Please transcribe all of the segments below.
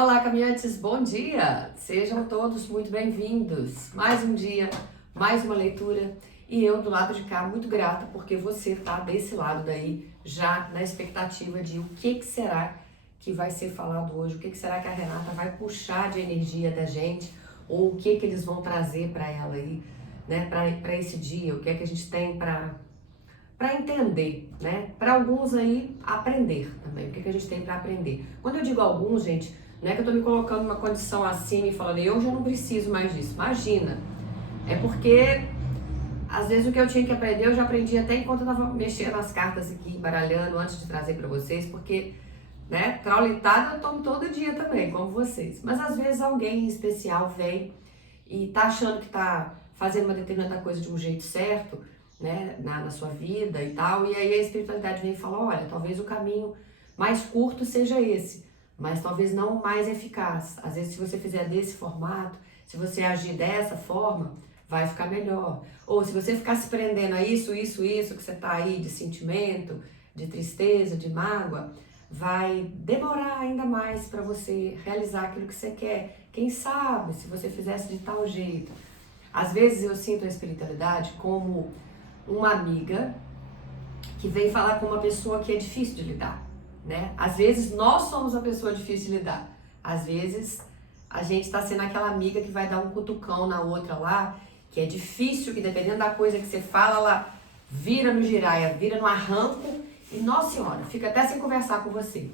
Olá, caminhantes, bom dia! Sejam todos muito bem-vindos. Mais um dia, mais uma leitura e eu do lado de cá muito grata porque você tá desse lado daí já na expectativa de o que será que vai ser falado hoje, o que será que a Renata vai puxar de energia da gente ou o que eles vão trazer para ela aí, né, para esse dia, o que é que a gente tem para entender, né? Para alguns aí, aprender também. O que a gente tem para aprender? Quando eu digo alguns, gente, não é que eu tô me colocando numa condição acima e falando, eu já não preciso mais disso. Imagina. É porque, às vezes, o que eu tinha que aprender, eu já aprendi até enquanto eu tava mexendo nas cartas aqui, baralhando, antes de trazer para vocês, porque, né, traulitada eu tomo todo dia também, como vocês. Mas, às vezes, alguém em especial vem e tá achando que tá fazendo uma determinada coisa de um jeito certo, né, na sua vida e tal, e aí a espiritualidade vem e fala, olha, talvez o caminho mais curto seja esse, mas talvez não o mais eficaz. Às vezes, se você fizer desse formato, se você agir dessa forma, vai ficar melhor. Ou se você ficar se prendendo a isso que você tá aí de sentimento, de tristeza, de mágoa, vai demorar ainda mais para você realizar aquilo que você quer. Quem sabe se você fizesse de tal jeito. Às vezes eu sinto a espiritualidade como uma amiga que vem falar com uma pessoa que é difícil de lidar, né? Às vezes nós somos a pessoa difícil de lidar. Às vezes a gente está sendo aquela amiga que vai dar um cutucão na outra lá, que é difícil, que dependendo da coisa que você fala, ela vira no giraia, vira no arranco e, nossa senhora, fica até sem conversar com você.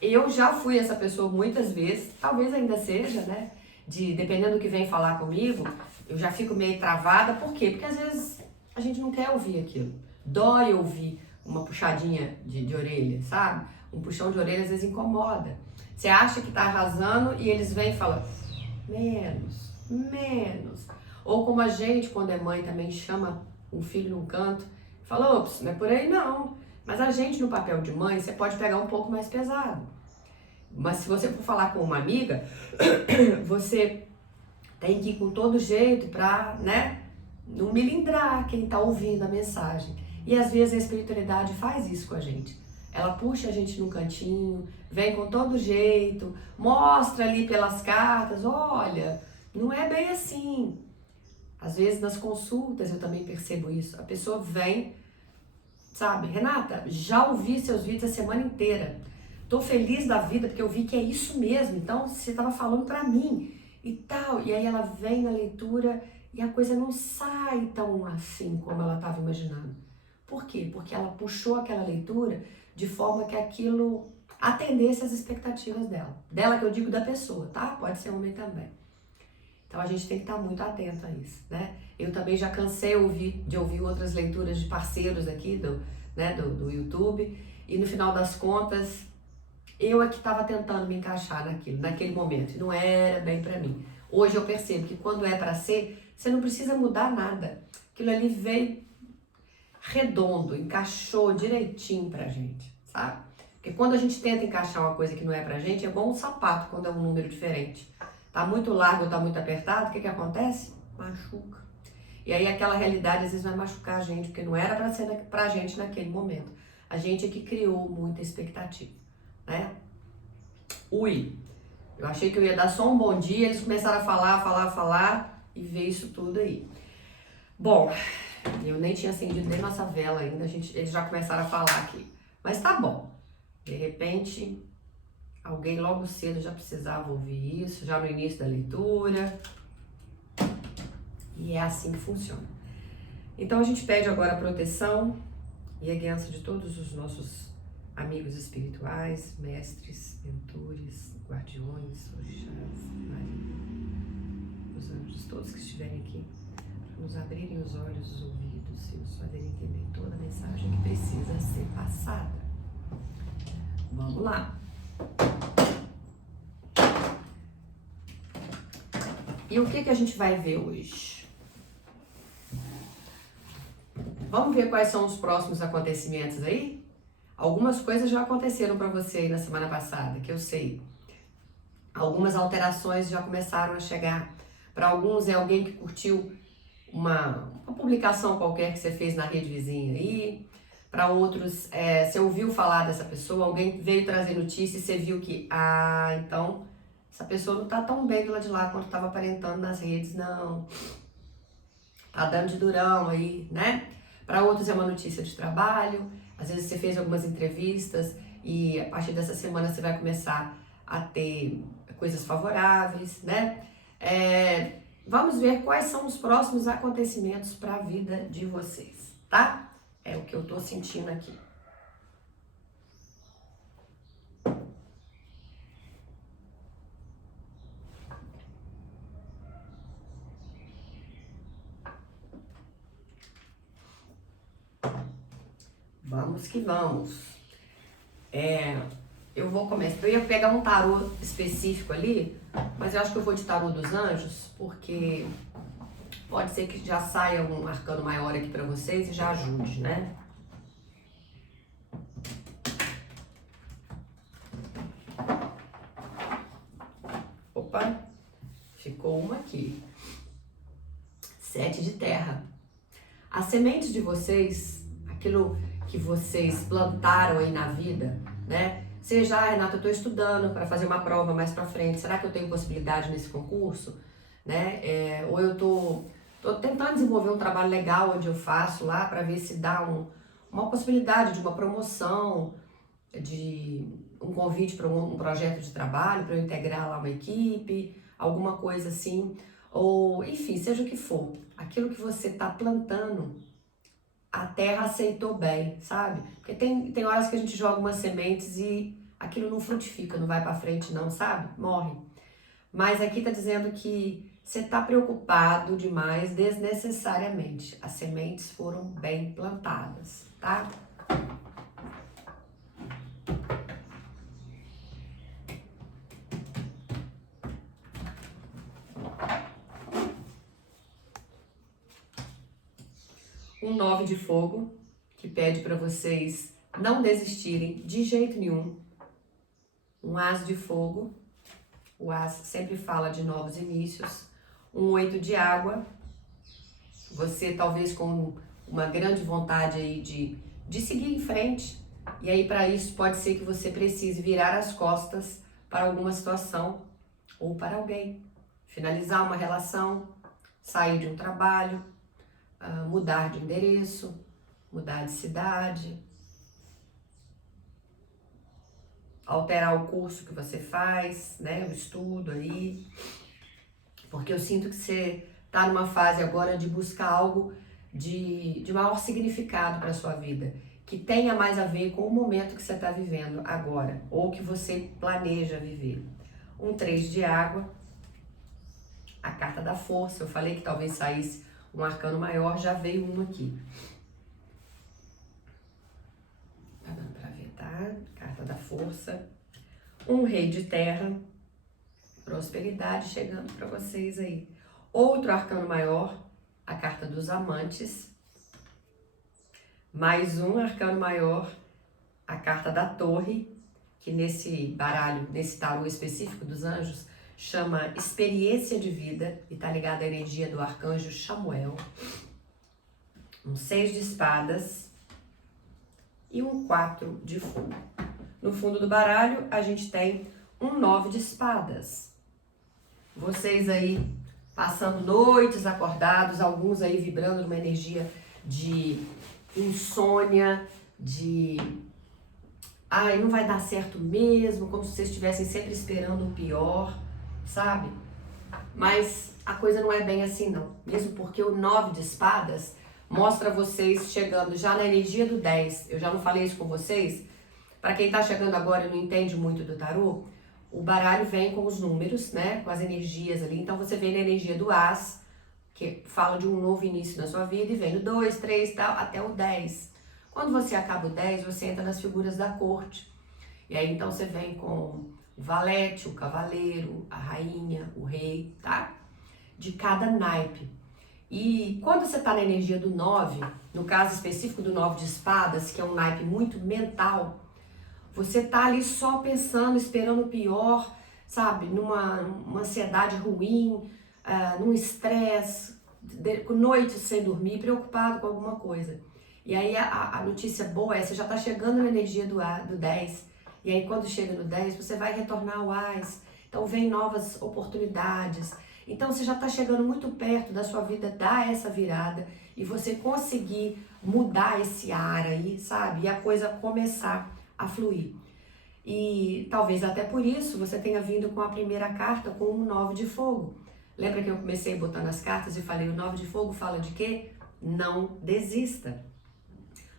Eu já fui essa pessoa muitas vezes, talvez ainda seja, né? Dependendo do que vem falar comigo, eu já fico meio travada. Por quê? Porque às vezes a gente não quer ouvir aquilo. Dói ouvir uma puxadinha de orelha, sabe? Um puxão de orelha às vezes incomoda. Você acha que tá arrasando e eles vêm e falam menos, menos. Ou como a gente, quando é mãe, também chama um filho num canto e fala, ops, não é por aí não. Mas a gente no papel de mãe, você pode pegar um pouco mais pesado. Mas se você for falar com uma amiga, você tem que ir com todo jeito pra, né, não melindrar quem tá ouvindo a mensagem. E às vezes a espiritualidade faz isso com a gente. Ela puxa a gente num cantinho, vem com todo jeito, mostra ali pelas cartas, olha, não é bem assim. Às vezes nas consultas eu também percebo isso. A pessoa vem, sabe, Renata, já ouvi seus vídeos a semana inteira. Tô feliz da vida porque eu vi que é isso mesmo. Então você estava falando para mim e tal. E aí ela vem na leitura e a coisa não sai tão assim como ela estava imaginando. Por quê? Porque ela puxou aquela leitura de forma que aquilo atendesse às expectativas dela. Dela que eu digo da pessoa, tá? Pode ser homem também. Então a gente tem que estar muito atento a isso, né? Eu também já cansei de ouvir outras leituras de parceiros aqui do YouTube e no final das contas eu é que estava tentando me encaixar naquele momento e não era bem para mim. Hoje eu percebo que quando é para ser, você não precisa mudar nada. Aquilo ali veio redondo, encaixou direitinho pra gente, sabe? Porque quando a gente tenta encaixar uma coisa que não é pra gente, é igual um sapato quando é um número diferente. Tá muito largo ou tá muito apertado, o que acontece? Machuca. E aí aquela realidade às vezes vai machucar a gente, porque não era pra ser pra gente naquele momento. A gente é que criou muita expectativa, né? Ui, eu achei que eu ia dar só um bom dia, eles começaram a falar e ver isso tudo aí. Bom, eu nem tinha acendido nem nossa vela ainda, eles já começaram a falar aqui. Mas tá bom, de repente alguém logo cedo já precisava ouvir isso, já no início da leitura. E é assim que funciona. Então a gente pede agora a proteção e a guiança de todos os nossos amigos espirituais, mestres, mentores, guardiões, orixás, os anjos, todos que estiverem aqui, para nos abrirem os olhos, os ouvidos e nos fazerem entender toda a mensagem que precisa ser passada. Vamos lá! E o que a gente vai ver hoje? Vamos ver quais são os próximos acontecimentos aí? Algumas coisas já aconteceram para você aí na semana passada, que eu sei. Algumas alterações já começaram a chegar. Para alguns é alguém que curtiu uma publicação qualquer que você fez na rede vizinha aí. Para outros, você ouviu falar dessa pessoa, alguém veio trazer notícia e você viu que, então essa pessoa não tá tão bem do lado de lá quanto tava aparentando nas redes, não. Tá dando de durão aí, né? Para outros é uma notícia de trabalho, às vezes você fez algumas entrevistas e a partir dessa semana você vai começar a ter coisas favoráveis, né? Vamos ver quais são os próximos acontecimentos para a vida de vocês, tá? É o que eu tô sentindo aqui. Vamos que vamos. Eu vou começar. Eu ia pegar um tarô específico ali, mas eu acho que eu vou de tarô dos anjos, porque pode ser que já saia um arcano maior aqui pra vocês e já ajude, né? Opa, ficou uma aqui. 7 de terra. As sementes de vocês, aquilo que vocês plantaram aí na vida, né? Seja, Renata, eu tô estudando para fazer uma prova mais pra frente, será que eu tenho possibilidade nesse concurso? Né? Ou eu tô tentando desenvolver um trabalho legal onde eu faço lá para ver se dá uma possibilidade de uma promoção, de um convite para um projeto de trabalho, para eu integrar lá uma equipe, alguma coisa assim, ou enfim, seja o que for, aquilo que você está plantando, a terra aceitou bem, sabe? Porque tem horas que a gente joga umas sementes e aquilo não frutifica, não vai para frente não, sabe? Morre. Mas aqui tá dizendo que você tá preocupado demais desnecessariamente. As sementes foram bem plantadas, tá? Um 9 de fogo, que pede para vocês não desistirem de jeito nenhum. Um as de fogo, o as sempre fala de novos inícios. Um 8 de água, você talvez com uma grande vontade aí de seguir em frente. E aí para isso pode ser que você precise virar as costas para alguma situação ou para alguém. Finalizar uma relação, sair de um trabalho, mudar de endereço, mudar de cidade, alterar o curso que você faz, né, o estudo aí, porque eu sinto que você está numa fase agora de buscar algo de maior significado para a sua vida, que tenha mais a ver com o momento que você está vivendo agora, ou que você planeja viver. Um 3 de água, a carta da força, eu falei que talvez saísse um arcano maior, já veio um aqui. Tá dando pra ver, tá? Carta da força. Um rei de terra. Prosperidade chegando pra vocês aí. Outro arcano maior, a carta dos amantes. Mais um arcano maior, a carta da torre, que nesse baralho, nesse tarô específico dos anjos, chama experiência de vida e tá ligado à energia do arcanjo Chamuel. Um 6 de espadas e um 4 de fogo. No fundo do baralho a gente tem um 9 de espadas. Vocês aí passando noites acordados, alguns aí vibrando numa energia de insônia, de ai, não vai dar certo mesmo, como se vocês estivessem sempre esperando o pior, sabe? Mas a coisa não é bem assim não, mesmo porque o 9 de espadas mostra vocês chegando já na energia do 10. Eu já não falei isso com vocês? Para quem tá chegando agora e não entende muito do tarô, o baralho vem com os números, né, com as energias ali. Então você vem na energia do as, que fala de um novo início na sua vida, e vem do 2, 3, tal, até o 10. Quando você acaba o 10, você entra nas figuras da corte. E aí então você vem com o valete, o cavaleiro, a rainha, o rei, tá? De cada naipe. E quando você tá na energia do 9, no caso específico do 9 de espadas, que é um naipe muito mental, você tá ali só pensando, esperando o pior, sabe? Numa ansiedade ruim, num estresse, noites sem dormir, preocupado com alguma coisa. E aí a notícia boa é, você já tá chegando na energia do 10, e aí quando chega no 10, você vai retornar ao AS, Então vem novas oportunidades. Então você já está chegando muito perto da sua vida dar essa virada e você conseguir mudar esse ar aí, sabe? E a coisa começar a fluir. E talvez até por isso você tenha vindo com a primeira carta com um 9 de fogo. Lembra que eu comecei botando as cartas e falei, o 9 de fogo fala de quê? Não desista.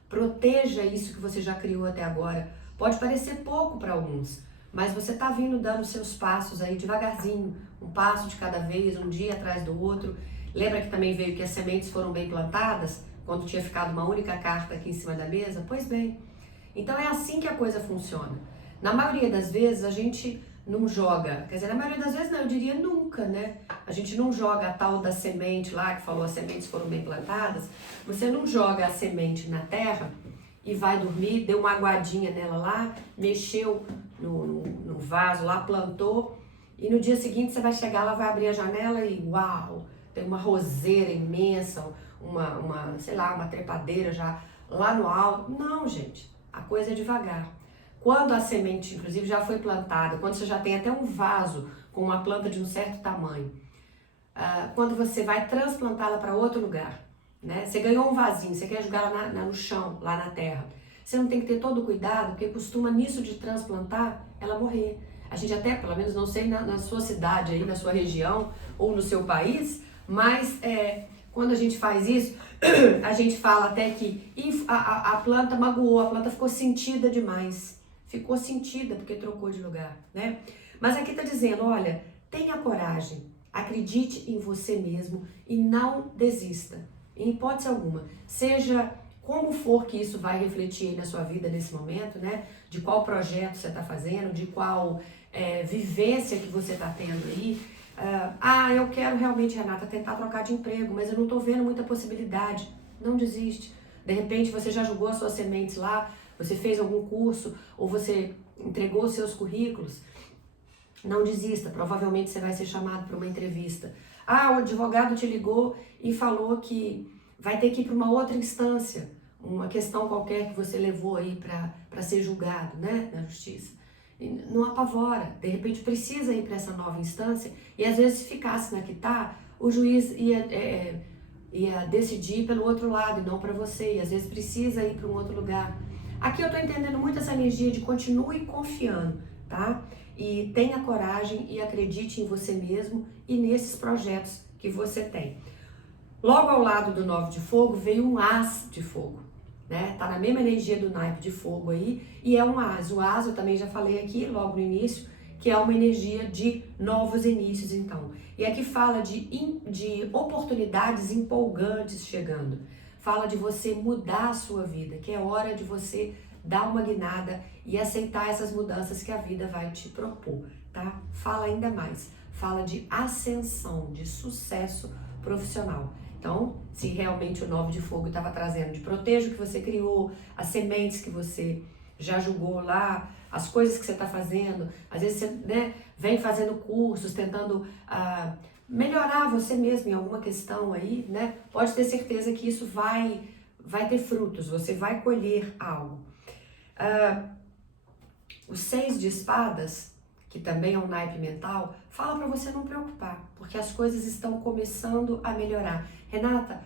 Proteja isso que você já criou até agora. Pode parecer pouco para alguns, mas você está vindo dando seus passos aí devagarzinho, um passo de cada vez, um dia atrás do outro. Lembra que também veio que as sementes foram bem plantadas, quando tinha ficado uma única carta aqui em cima da mesa? Pois bem, então é assim que a coisa funciona. Na maioria das vezes a gente não joga, quer dizer, na maioria das vezes não, eu diria nunca, né? A gente não joga a tal da semente lá, que falou as sementes foram bem plantadas, você não joga a semente na terra e vai dormir, deu uma aguadinha nela lá, mexeu no vaso lá, plantou, e no dia seguinte você vai chegar lá, vai abrir a janela e uau, tem uma roseira imensa, sei lá, uma trepadeira já lá no alto. Não, gente, a coisa é devagar. Quando a semente, inclusive, já foi plantada, quando você já tem até um vaso com uma planta de um certo tamanho, quando você vai transplantá-la para outro lugar, né? Você ganhou um vasinho, você quer jogar ela no chão, lá na terra. Você não tem que ter todo o cuidado, porque costuma nisso de transplantar, ela morrer. A gente até, pelo menos não sei na sua cidade aí, na sua região ou no seu país, mas quando a gente faz isso, a gente fala até que a planta magoou, a planta ficou sentida demais. Ficou sentida porque trocou de lugar, né? Mas aqui tá dizendo, olha, tenha coragem, acredite em você mesmo e não desista, em hipótese alguma. Seja como for que isso vai refletir aí na sua vida nesse momento, né? De qual projeto você tá fazendo, de qual vivência que você tá tendo aí. Eu quero realmente, Renata, tentar trocar de emprego, mas eu não tô vendo muita possibilidade. Não desiste. De repente você já jogou as suas sementes lá, você fez algum curso ou você entregou os seus currículos. Não desista, provavelmente você vai ser chamado para uma entrevista. O advogado te ligou e falou que vai ter que ir para uma outra instância, uma questão qualquer que você levou aí para ser julgado, né, na justiça. E não apavora, de repente precisa ir para essa nova instância e às vezes se ficasse na que tá, o juiz ia decidir pelo outro lado e não para você, e às vezes precisa ir para um outro lugar. Aqui eu tô entendendo muito essa energia de continue confiando, tá? E tenha coragem e acredite em você mesmo e nesses projetos que você tem. Logo ao lado do 9 de fogo veio um as de fogo, né? Tá na mesma energia do naipe de fogo aí e é um as. O as eu também já falei aqui logo no início, que é uma energia de novos inícios então. E aqui fala de oportunidades empolgantes chegando. Fala de você mudar a sua vida, que é hora de você dar uma guinada e aceitar essas mudanças que a vida vai te propor, tá? Fala ainda mais, fala de ascensão, de sucesso profissional. Então, se realmente o 9 de fogo estava trazendo de proteja o que você criou, as sementes que você já julgou lá, as coisas que você está fazendo, às vezes você vem fazendo cursos, tentando melhorar você mesmo em alguma questão aí, né? Pode ter certeza que isso vai ter frutos, você vai colher algo. O 6 de espadas, que também é um naipe mental, fala para você não preocupar, porque as coisas estão começando a melhorar. Renata,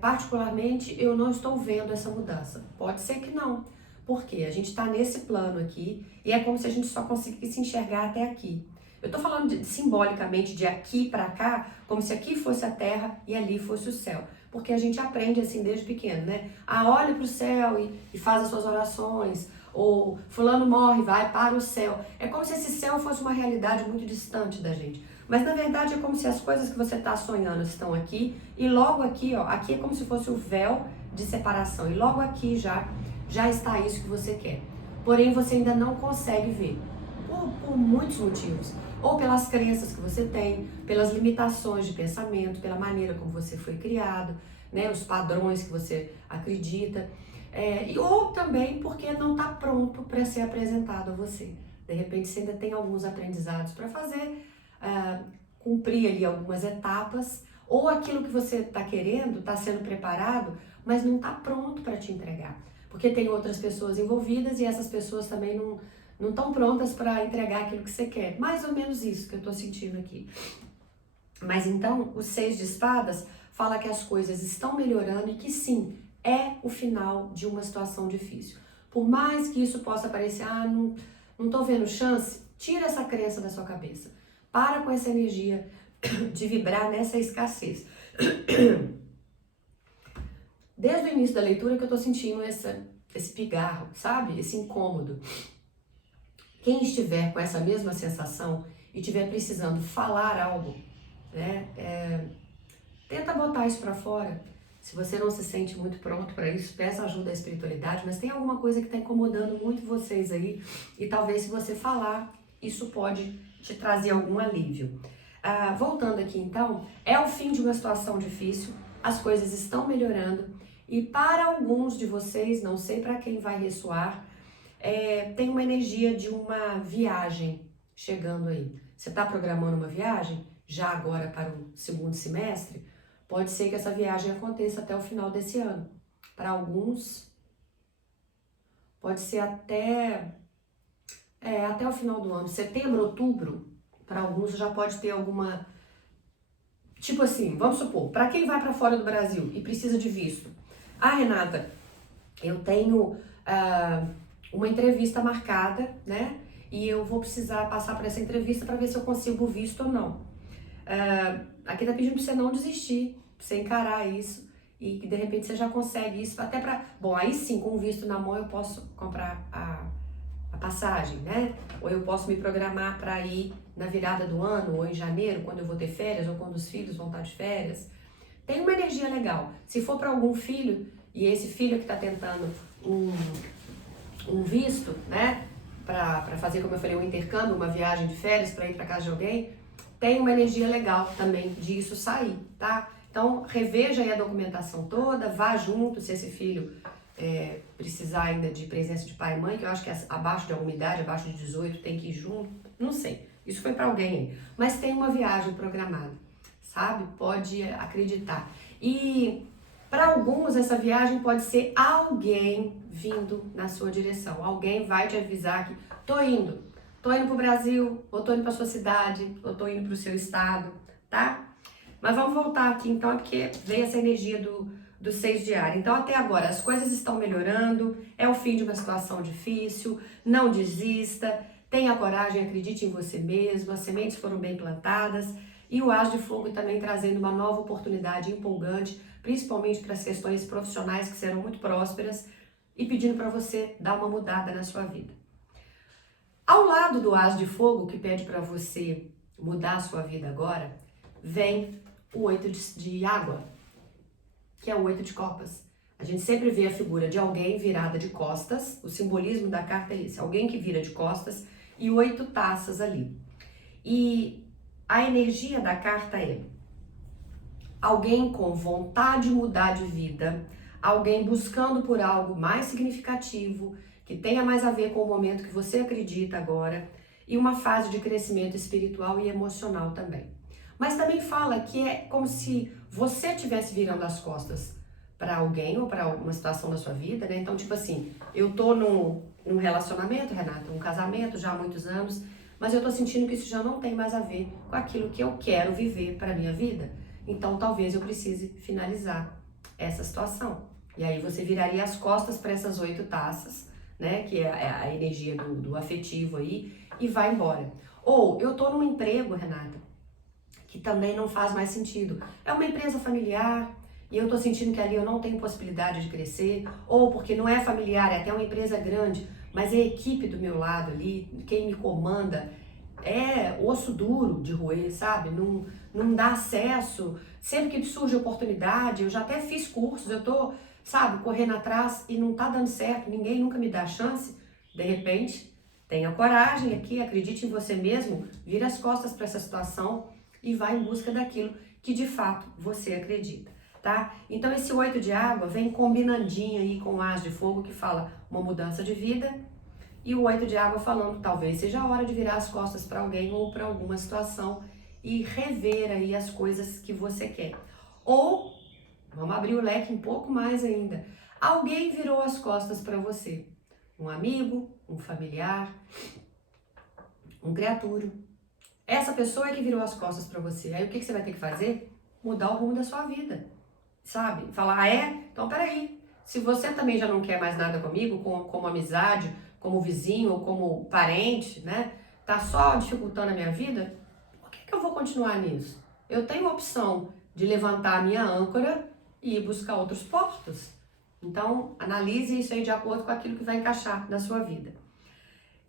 particularmente eu não estou vendo essa mudança. Pode ser que não, porque a gente está nesse plano aqui e é como se a gente só conseguisse enxergar até aqui. Eu tô falando simbolicamente de aqui para cá, como se aqui fosse a terra e ali fosse o céu. Porque a gente aprende assim desde pequeno, né? Olha para o céu e faz as suas orações. Ou fulano morre, vai para o céu. É como se esse céu fosse uma realidade muito distante da gente. Mas na verdade é como se as coisas que você está sonhando estão aqui. E logo aqui, ó, aqui é como se fosse o véu de separação. E logo aqui já está isso que você quer. Porém você ainda não consegue ver. Por muitos motivos. Ou pelas crenças que você tem, pelas limitações de pensamento, pela maneira como você foi criado, né, os padrões que você acredita, ou também porque não está pronto para ser apresentado a você. De repente você ainda tem alguns aprendizados para fazer, cumprir ali algumas etapas, ou aquilo que você está querendo, está sendo preparado, mas não está pronto para te entregar. Porque tem outras pessoas envolvidas e essas pessoas também não estão prontas para entregar aquilo que você quer. Mais ou menos isso que eu estou sentindo aqui. Mas então, o 6 de espadas fala que as coisas estão melhorando e que sim, é o final de uma situação difícil. Por mais que isso possa parecer, não tô vendo chance, tira essa crença da sua cabeça. Para com essa energia de vibrar nessa escassez. Desde o início da leitura que eu tô sentindo esse pigarro, sabe? Esse incômodo. Quem estiver com essa mesma sensação e estiver precisando falar algo, né? Tenta botar isso para fora. Se você não se sente muito pronto para isso, peça ajuda à espiritualidade, mas tem alguma coisa que está incomodando muito vocês aí e talvez se você falar, isso pode te trazer algum alívio. Voltando aqui então, é o fim de uma situação difícil, as coisas estão melhorando e para alguns de vocês, não sei para quem vai ressoar, tem uma energia de uma viagem chegando aí. Você está programando uma viagem já agora para o segundo semestre? Pode ser que essa viagem aconteça até o final desse ano. Para alguns, pode ser até o final do ano. Setembro, outubro, para alguns já pode ter alguma... Tipo assim, vamos supor, para quem vai para fora do Brasil e precisa de visto. Renata, eu tenho uma entrevista marcada, né? E eu vou precisar passar por essa entrevista para ver se eu consigo o visto ou não. Aqui tá pedindo pra você não desistir, pra você encarar isso e que de repente você já consegue isso até pra... Bom, aí sim, com o visto na mão eu posso comprar a passagem, né? Ou eu posso me programar para ir na virada do ano ou em janeiro, quando eu vou ter férias ou quando os filhos vão estar de férias. Tem uma energia legal. Se for para algum filho e esse filho que tá tentando um visto, né? Para fazer, como eu falei, um intercâmbio, uma viagem de férias para ir para casa de alguém, tem uma energia legal também disso sair, tá? Então, reveja aí a documentação toda, vá junto se esse filho precisar ainda de presença de pai e mãe, que eu acho que abaixo de alguma idade, abaixo de 18, tem que ir junto, não sei. Isso foi para alguém, mas tem uma viagem programada, sabe? Pode acreditar. E para alguns, essa viagem pode ser alguém vindo na sua direção. Alguém vai te avisar que tô indo pro Brasil, ou tô indo pra sua cidade, ou tô indo pro seu estado, tá? Mas vamos voltar aqui então, é porque veio essa energia do 6 de ar. Então até agora as coisas estão melhorando, é o fim de uma situação difícil, não desista, tenha coragem, acredite em você mesmo, as sementes foram bem plantadas e o As de Fogo também trazendo uma nova oportunidade empolgante, principalmente para as questões profissionais que serão muito prósperas e pedindo para você dar uma mudada na sua vida. Ao lado do As de Fogo, que pede para você mudar a sua vida agora, vem o 8 de água, que é o 8 de copas. A gente sempre vê a figura de alguém virada de costas, o simbolismo da carta é esse, alguém que vira de costas e 8 taças ali. E a energia da carta é alguém com vontade de mudar de vida, alguém buscando por algo mais significativo, que tenha mais a ver com o momento que você acredita agora, e uma fase de crescimento espiritual e emocional também. Mas também fala que é como se você estivesse virando as costas para alguém ou para uma situação da sua vida, né? Então, tipo assim, eu tô num relacionamento, Renata, um casamento já há muitos anos, mas eu tô sentindo que isso já não tem mais a ver com aquilo que eu quero viver para minha vida. Então, talvez eu precise finalizar essa situação. E aí você viraria as costas para essas 8 taças, né, que é a energia do afetivo aí, e vai embora. Ou eu tô num emprego, Renata, que também não faz mais sentido. É uma empresa familiar e eu tô sentindo que ali eu não tenho possibilidade de crescer, ou porque não é familiar, é até uma empresa grande, mas é a equipe do meu lado ali, quem me comanda, é osso duro de roer, sabe? Não dá acesso. Sempre que surge oportunidade, eu já até fiz cursos, eu tô, sabe, correndo atrás e não tá dando certo, ninguém nunca me dá chance. De repente, tenha coragem aqui, acredite em você mesmo, vira as costas para essa situação e vai em busca daquilo que de fato você acredita, tá? Então esse 8 de água vem combinandinho aí com o As de Fogo, que fala uma mudança de vida, e o 8 de água falando talvez seja a hora de virar as costas para alguém ou para alguma situação e rever aí as coisas que você quer. Ou, vamos abrir o leque um pouco mais ainda, alguém virou as costas para você. Um amigo, um familiar, um criatura. Essa pessoa é que virou as costas para você. Aí o que você vai ter que fazer? Mudar o rumo da sua vida, sabe? Falar, ah, é? Então peraí. Se você também já não quer mais nada comigo, como amizade, como vizinho ou como parente, né? Tá só dificultando a minha vida, por que eu vou continuar nisso? Eu tenho a opção de levantar a minha âncora e ir buscar outros portos. Então, analise isso aí de acordo com aquilo que vai encaixar na sua vida.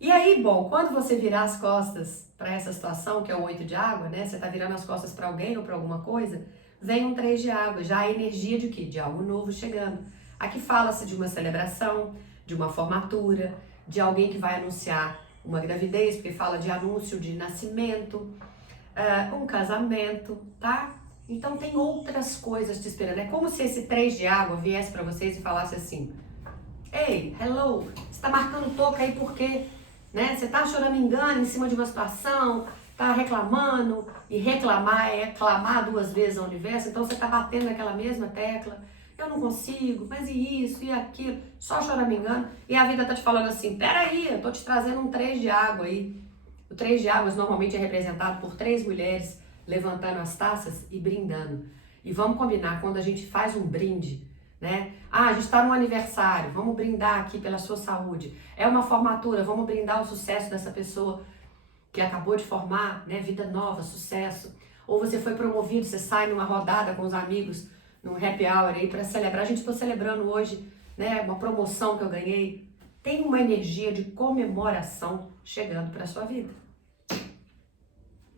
E aí, bom, quando você virar as costas para essa situação, que é o 8 de água, né? Você está virando as costas para alguém ou para alguma coisa, vem um 3 de água, já a energia de quê? De algo novo chegando. Aqui fala-se de uma celebração, de uma formatura, de alguém que vai anunciar uma gravidez, porque fala de anúncio de nascimento, um casamento, tá? Então tem outras coisas te esperando. É como se esse 3 de água viesse para vocês e falasse assim: ei, hello, você tá marcando toca aí por quê? Né? Você tá choramingando em cima de uma situação, tá reclamando, e reclamar é clamar 2 vezes ao universo, então você tá batendo naquela mesma tecla. Eu não consigo, mas e isso, e aquilo, só choramingando, e a vida tá te falando assim: peraí, eu tô te trazendo um 3 de água aí. O 3 de águas normalmente é representado por 3 mulheres levantando as taças e brindando. E vamos combinar, quando a gente faz um brinde, né? Ah, a gente está num aniversário, vamos brindar aqui pela sua saúde. É uma formatura, vamos brindar o sucesso dessa pessoa que acabou de formar, né? Vida nova, sucesso. Ou você foi promovido, você sai numa rodada com os amigos, num happy hour aí para celebrar. A gente está celebrando hoje, né? Uma promoção que eu ganhei. Tem uma energia de comemoração chegando para a sua vida.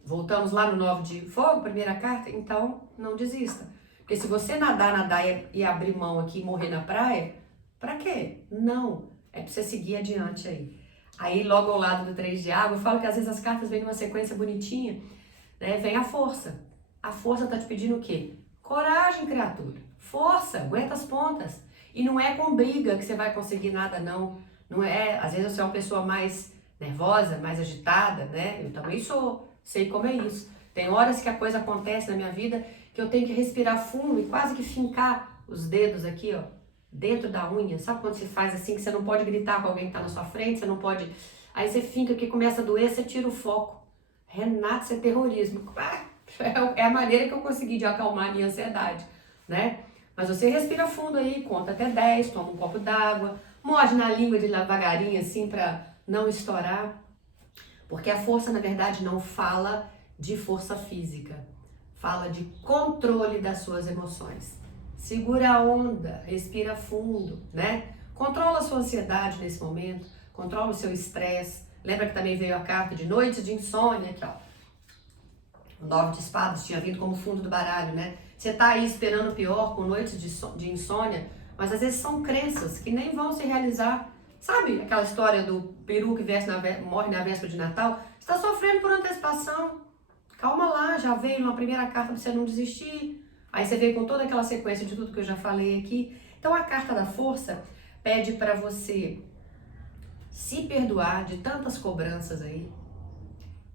Voltamos lá no 9 de fogo, primeira carta? Então, não desista. Porque se você nadar e abrir mão aqui e morrer na praia, pra quê? Não. É pra você seguir adiante aí. Aí, logo ao lado do 3 de água, eu falo que às vezes as cartas vêm numa sequência bonitinha, né? Vem a força. A força tá te pedindo o quê? Coragem, criatura. Força, aguenta as pontas. E não é com briga que você vai conseguir nada, não. Não é, às vezes você é uma pessoa mais nervosa, mais agitada, né? Eu também sou. Sei como é isso. Tem horas que a coisa acontece na minha vida que eu tenho que respirar fundo e quase que fincar os dedos aqui, ó, dentro da unha. Sabe quando você faz assim, que você não pode gritar com alguém que tá na sua frente, você não pode... Aí você finca que começa a doer, você tira o foco. Renato, isso é terrorismo. É a maneira que eu consegui de acalmar a minha ansiedade, né? Mas você respira fundo aí, conta até 10, toma um copo d'água, morde na língua devagarinho assim pra não estourar. Porque a força, na verdade, não fala de força física, fala de controle das suas emoções. Segura a onda, respira fundo, né? Controla a sua ansiedade nesse momento, controla o seu estresse. Lembra que também veio a carta de noites de insônia, aqui ó. O 9 de espadas tinha vindo como fundo do baralho, né? Você tá aí esperando o pior com noites de insônia, mas às vezes são crenças que nem vão se realizar. Sabe aquela história do peru que morre na véspera de Natal? Você está sofrendo por antecipação. Calma lá, já veio uma primeira carta para você não desistir. Aí você veio com toda aquela sequência de tudo que eu já falei aqui. Então a carta da força pede para você se perdoar de tantas cobranças aí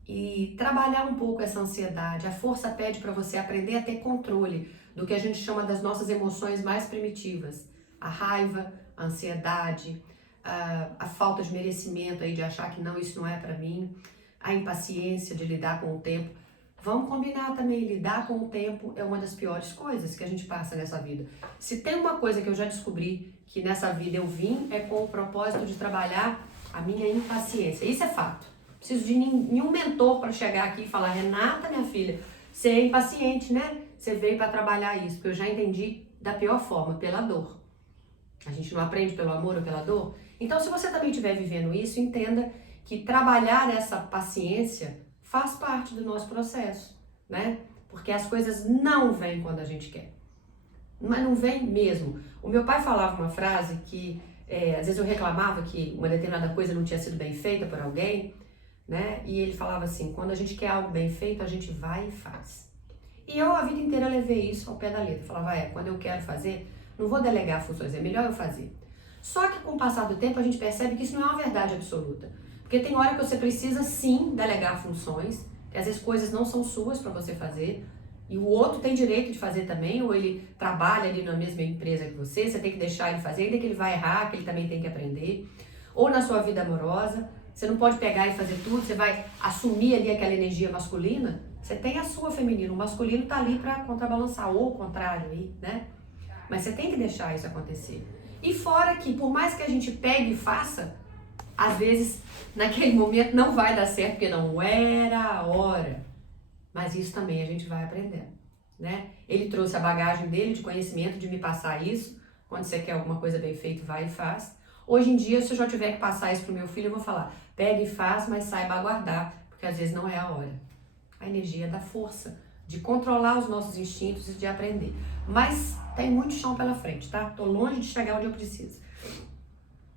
e trabalhar um pouco essa ansiedade. A força pede para você aprender a ter controle do que a gente chama das nossas emoções mais primitivas. A raiva, a ansiedade, a falta de merecimento aí, de achar que não, isso não é para mim, a impaciência de lidar com o tempo. Vamos combinar também, lidar com o tempo é uma das piores coisas que a gente passa nessa vida. Se tem uma coisa que eu já descobri que nessa vida eu vim, é com o propósito de trabalhar a minha impaciência. Isso é fato. Não preciso de nenhum mentor para chegar aqui e falar: Renata, minha filha, você é impaciente, né? Você veio para trabalhar isso, porque eu já entendi da pior forma, pela dor. A gente não aprende pelo amor ou pela dor? Então, se você também estiver vivendo isso, entenda que trabalhar essa paciência faz parte do nosso processo, né? Porque as coisas não vêm quando a gente quer. Mas não vem mesmo. O meu pai falava uma frase que, às vezes eu reclamava que uma determinada coisa não tinha sido bem feita por alguém, né? E ele falava assim: quando a gente quer algo bem feito, a gente vai e faz. E eu a vida inteira levei isso ao pé da letra. Eu falava: quando eu quero fazer, não vou delegar funções, é melhor eu fazer. Só que com o passar do tempo a gente percebe que isso não é uma verdade absoluta. Porque tem hora que você precisa sim delegar funções, que às vezes coisas não são suas para você fazer, e o outro tem direito de fazer também, ou ele trabalha ali na mesma empresa que você tem que deixar ele fazer, ainda que ele vai errar, que ele também tem que aprender. ou na sua vida amorosa. Você não pode pegar e fazer tudo, você vai assumir ali aquela energia masculina. Você tem a sua feminina, o masculino tá ali para contrabalançar, ou o contrário aí, né? Mas você tem que deixar isso acontecer. E fora que, por mais que a gente pegue e faça, às vezes, naquele momento não vai dar certo, porque não era a hora. Mas isso também a gente vai aprendendo, né? Ele trouxe a bagagem dele de conhecimento, de me passar isso. Quando você quer alguma coisa bem feita, vai e faz. Hoje em dia, se eu já tiver que passar isso pro meu filho, eu vou falar, pega e faz, mas saiba aguardar, porque às vezes não é a hora. A energia da força, de controlar os nossos instintos e de aprender. Mas tem muito chão pela frente, tá? Tô longe de chegar onde eu preciso.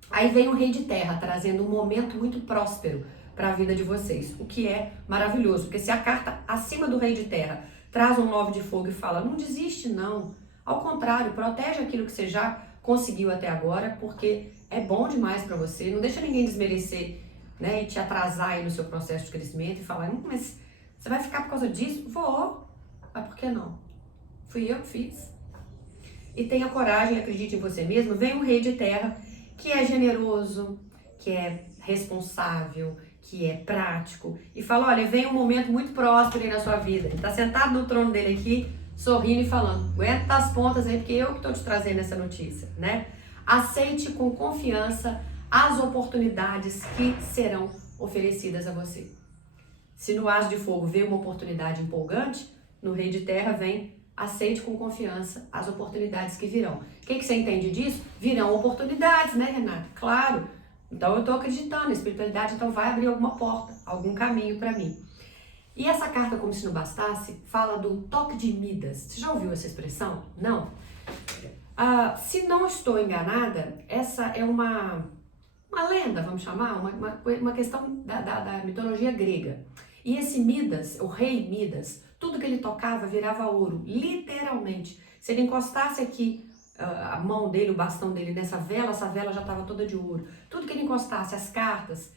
Aí vem o Rei de Terra, trazendo um momento muito próspero para a vida de vocês, o que é maravilhoso, porque se a carta acima do Rei de Terra traz um 9 de fogo e fala, não desiste não, ao contrário, protege aquilo que você já conseguiu até agora, porque é bom demais para você, não deixa ninguém desmerecer, né, e te atrasar aí no seu processo de crescimento e falar, mas você vai ficar por causa disso? Vou, mas por que não? Fui eu que fiz. E tenha coragem, acredite em você mesmo, vem um Rei de Terra que é generoso, que é responsável, que é prático, e fala, olha, vem um momento muito próspero aí na sua vida. Ele tá sentado no trono dele aqui, sorrindo e falando, aguenta as pontas aí, porque eu que tô te trazendo essa notícia, né? Aceite com confiança as oportunidades que serão oferecidas a você. Se no As de Fogo vem uma oportunidade empolgante, no Rei de Terra vem, aceite com confiança as oportunidades que virão. O que você entende disso? Virão oportunidades, né, Renata? Claro. Então eu estou acreditando, a espiritualidade então vai abrir alguma porta, algum caminho para mim. E essa carta, como se não bastasse, fala do toque de Midas. Você já ouviu essa expressão? Não? Se não estou enganada, essa é uma lenda, vamos chamar, uma questão da mitologia grega. E esse Midas, o rei Midas, tudo que ele tocava virava ouro, literalmente. Se ele encostasse aqui a mão dele, o bastão dele nessa vela, essa vela já estava toda de ouro. Tudo que ele encostasse, as cartas.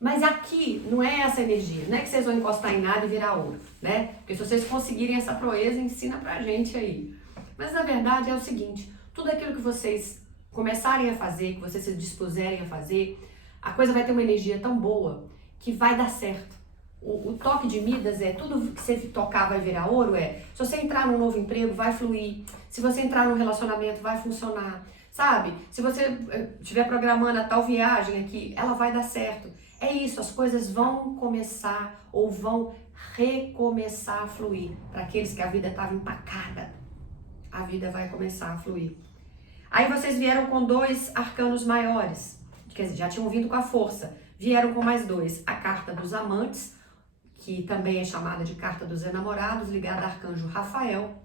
Mas aqui não é essa energia, não é que vocês vão encostar em nada e virar ouro, né? Porque se vocês conseguirem essa proeza, ensina pra gente aí. Mas na verdade é o seguinte, tudo aquilo que vocês começarem a fazer, que vocês se dispuserem a fazer, a coisa vai ter uma energia tão boa que vai dar certo. O toque de Midas é tudo que você tocar vai virar ouro, se você entrar num novo emprego vai fluir, se você entrar num relacionamento vai funcionar, sabe? Se você estiver programando a tal viagem aqui, ela vai dar certo. É isso, as coisas vão começar ou vão recomeçar a fluir. Para aqueles que a vida estava empacada, a vida vai começar a fluir. Aí vocês vieram com 2 arcanos maiores, quer dizer, já tinham vindo com a força, vieram com mais 2, a carta dos amantes, que também é chamada de carta dos enamorados, ligada ao arcanjo Rafael,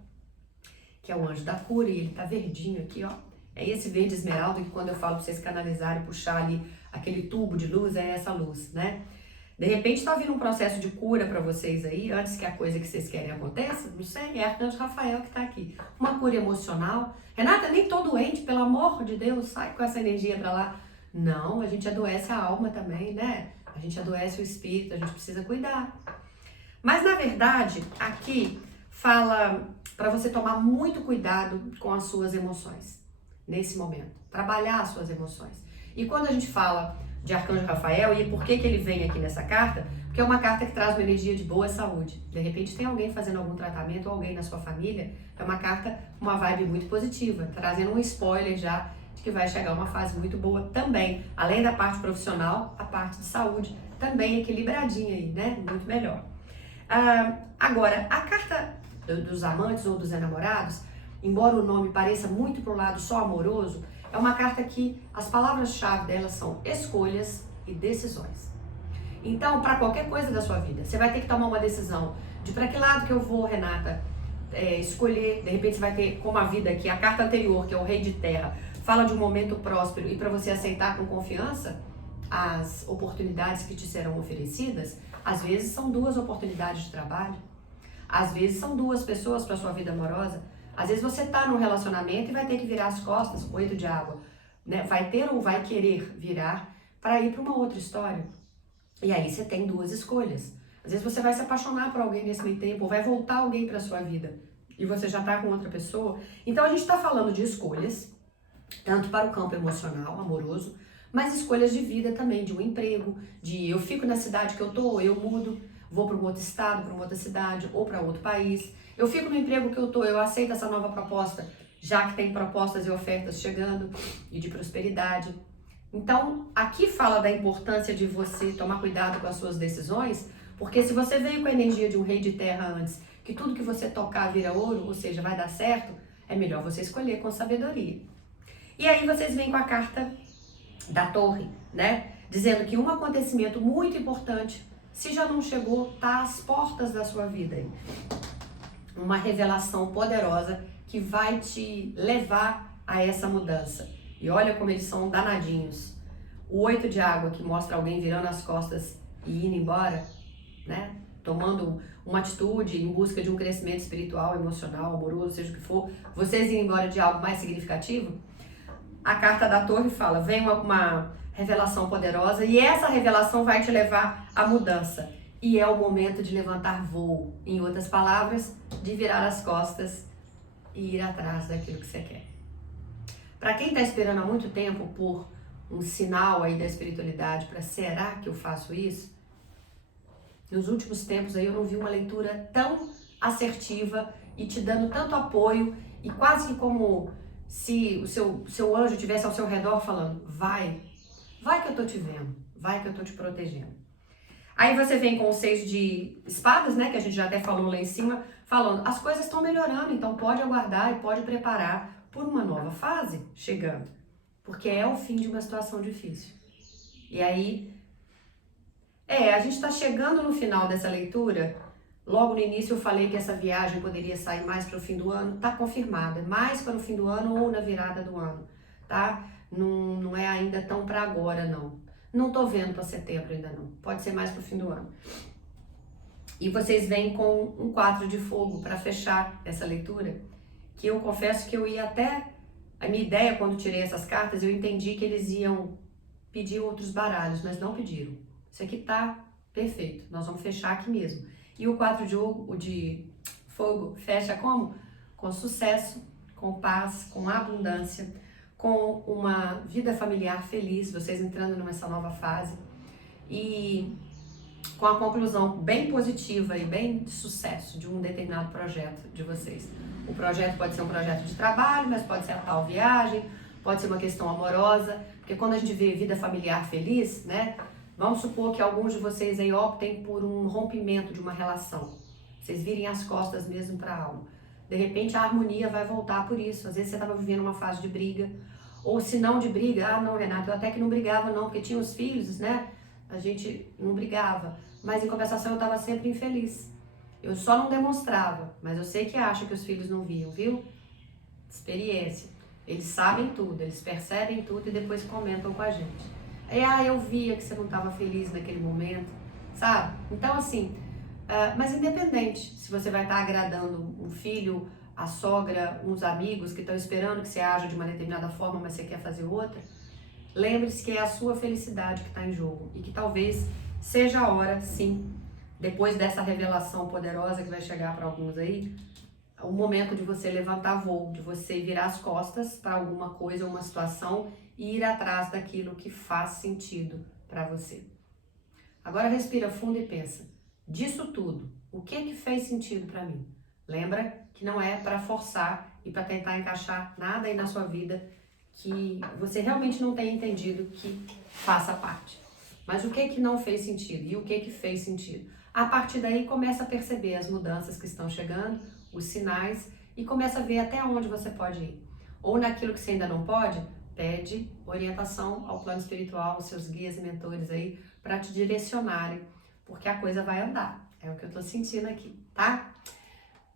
que é o anjo da cura, e ele tá verdinho aqui, ó. É esse verde esmeralda que quando eu falo pra vocês canalizarem, puxar ali aquele tubo de luz, é essa luz, né? De repente tá vindo um processo de cura para vocês aí, antes que a coisa que vocês querem aconteça, não sei, é arcanjo Rafael que tá aqui. Uma cura emocional. Renata, nem tô doente, pelo amor de Deus, sai com essa energia pra lá. Não, a gente adoece a alma também, né? A gente adoece o espírito, a gente precisa cuidar. Mas na verdade, aqui fala para você tomar muito cuidado com as suas emoções nesse momento, trabalhar as suas emoções. E quando a gente fala de Arcanjo Rafael, e por que ele vem aqui nessa carta? Porque é uma carta que traz uma energia de boa saúde. De repente tem alguém fazendo algum tratamento, ou alguém na sua família, é uma carta, uma vibe muito positiva, trazendo um spoiler já de que vai chegar uma fase muito boa também. Além da parte profissional, a parte de saúde também equilibradinha aí, né? Muito melhor. Agora, a carta dos amantes ou dos enamorados, embora o nome pareça muito pro lado só amoroso, é uma carta que as palavras-chave dela são escolhas e decisões. Então, para qualquer coisa da sua vida, você vai ter que tomar uma decisão de para que lado que eu vou, Renata, escolher. De repente você vai ter, como a vida aqui, a carta anterior, que é o Rei de Terra, fala de um momento próspero e para você aceitar com confiança as oportunidades que te serão oferecidas. Às vezes são 2 oportunidades de trabalho, às vezes são 2 pessoas para sua vida amorosa, às vezes você tá num relacionamento e vai ter que virar as costas, 8 de água, né? Vai ter ou vai querer virar para ir para uma outra história. E aí você tem 2 escolhas. Às vezes você vai se apaixonar por alguém nesse meio tempo, ou vai voltar alguém para sua vida e você já tá com outra pessoa. Então a gente está falando de escolhas, tanto para o campo emocional, amoroso, mas escolhas de vida também, de um emprego, de eu fico na cidade que eu tô, eu mudo, vou para um outro estado, para uma outra cidade ou para outro país. Eu fico no emprego que eu tô, eu aceito essa nova proposta, já que tem propostas e ofertas chegando e de prosperidade. Então, aqui fala da importância de você tomar cuidado com as suas decisões, porque se você veio com a energia de um rei de terra antes, que tudo que você tocar vira ouro, ou seja, vai dar certo, é melhor você escolher com sabedoria. E aí vocês vêm com a carta da torre, né? Dizendo que um acontecimento muito importante, se já não chegou, tá às portas da sua vida aí. Uma revelação poderosa que vai te levar a essa mudança. E olha como eles são danadinhos. O 8 de água, que mostra alguém virando as costas e indo embora, né? Tomando uma atitude em busca de um crescimento espiritual, emocional, amoroso, seja o que for, vocês irem embora de algo mais significativo. A carta da torre fala, vem uma revelação poderosa e essa revelação vai te levar à mudança. E é o momento de levantar voo. Em outras palavras, de virar as costas e ir atrás daquilo que você quer. Para quem está esperando há muito tempo por um sinal aí da espiritualidade, para será que eu faço isso? Nos últimos tempos aí eu não vi uma leitura tão assertiva e te dando tanto apoio e quase que como se o seu anjo estivesse ao seu redor falando, vai que eu tô te vendo, vai que eu tô te protegendo. Aí você vem com o 6 de espadas, né, que a gente já até falou lá em cima, falando, as coisas estão melhorando, então pode aguardar e pode preparar por uma nova fase chegando, porque é o fim de uma situação difícil. E aí, a gente está chegando no final dessa leitura. Logo no início eu falei que essa viagem poderia sair mais para o fim do ano, tá confirmada, mais para o fim do ano ou na virada do ano, tá? Não é ainda tão para agora, não. Não tô vendo para setembro ainda não, pode ser mais para o fim do ano. E vocês vêm com um 4 de fogo para fechar essa leitura, que eu confesso que eu ia até, a minha ideia quando tirei essas cartas, eu entendi que eles iam pedir outros baralhos, mas não pediram. Isso aqui tá perfeito, nós vamos fechar aqui mesmo. E o 4 de fogo fecha como? Com sucesso, com paz, com abundância, com uma vida familiar feliz, vocês entrando nessa nova fase. E com a conclusão bem positiva e bem de sucesso de um determinado projeto de vocês. O projeto pode ser um projeto de trabalho, mas pode ser a tal viagem, pode ser uma questão amorosa, porque quando a gente vê vida familiar feliz, né? Vamos supor que alguns de vocês aí optem por um rompimento de uma relação. Vocês virem as costas mesmo para algo. De repente a harmonia vai voltar por isso. Às vezes você estava vivendo uma fase de briga. Ou se não de briga, não, Renato, eu até que não brigava não, porque tinha os filhos, né? A gente não brigava. Mas em compensação eu estava sempre infeliz. Eu só não demonstrava, mas eu sei que acha que os filhos não viam, viu? Experiência. Eles sabem tudo, eles percebem tudo e depois comentam com a gente. Eu via que você não estava feliz naquele momento, sabe? Então, assim, mas independente se você vai estar agradando um filho, a sogra, uns amigos que estão esperando que você haja de uma determinada forma, mas você quer fazer outra, lembre-se que é a sua felicidade que está em jogo e que talvez seja a hora, sim, depois dessa revelação poderosa que vai chegar para alguns aí, o momento de você levantar voo, de você virar as costas para alguma coisa, uma situação e ir atrás daquilo que faz sentido para você. Agora respira fundo e pensa, disso tudo, o que fez sentido para mim? Lembra que não é para forçar e para tentar encaixar nada aí na sua vida que você realmente não tenha entendido que faça parte. Mas o que não fez sentido e o que fez sentido? A partir daí começa a perceber as mudanças que estão chegando, os sinais e começa a ver até onde você pode ir. Ou naquilo que você ainda não pode, pede orientação ao plano espiritual, aos seus guias e mentores aí, para te direcionarem, porque a coisa vai andar. É o que eu tô sentindo aqui, tá?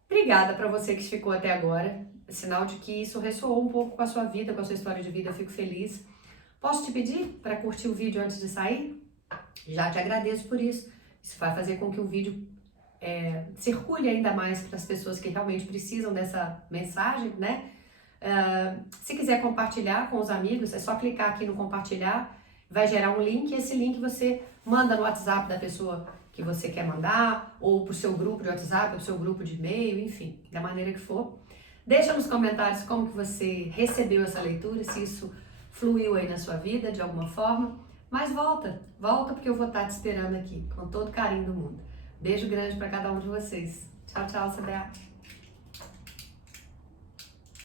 Obrigada para você que ficou até agora. É sinal de que isso ressoou um pouco com a sua vida, com a sua história de vida. Eu fico feliz. Posso te pedir para curtir o vídeo antes de sair? Já te agradeço por isso. Isso vai fazer com que o vídeo circule ainda mais para as pessoas que realmente precisam dessa mensagem, né? Se quiser compartilhar com os amigos, é só clicar aqui no compartilhar, vai gerar um link e esse link você manda no WhatsApp da pessoa que você quer mandar, ou pro seu grupo de WhatsApp, ou pro seu grupo de e-mail, enfim, da maneira que for. Deixa nos comentários como que você recebeu essa leitura, se isso fluiu aí na sua vida de alguma forma, mas volta porque eu vou estar te esperando aqui com todo o carinho do mundo. Beijo grande para cada um de vocês. Tchau, tchau, CBA.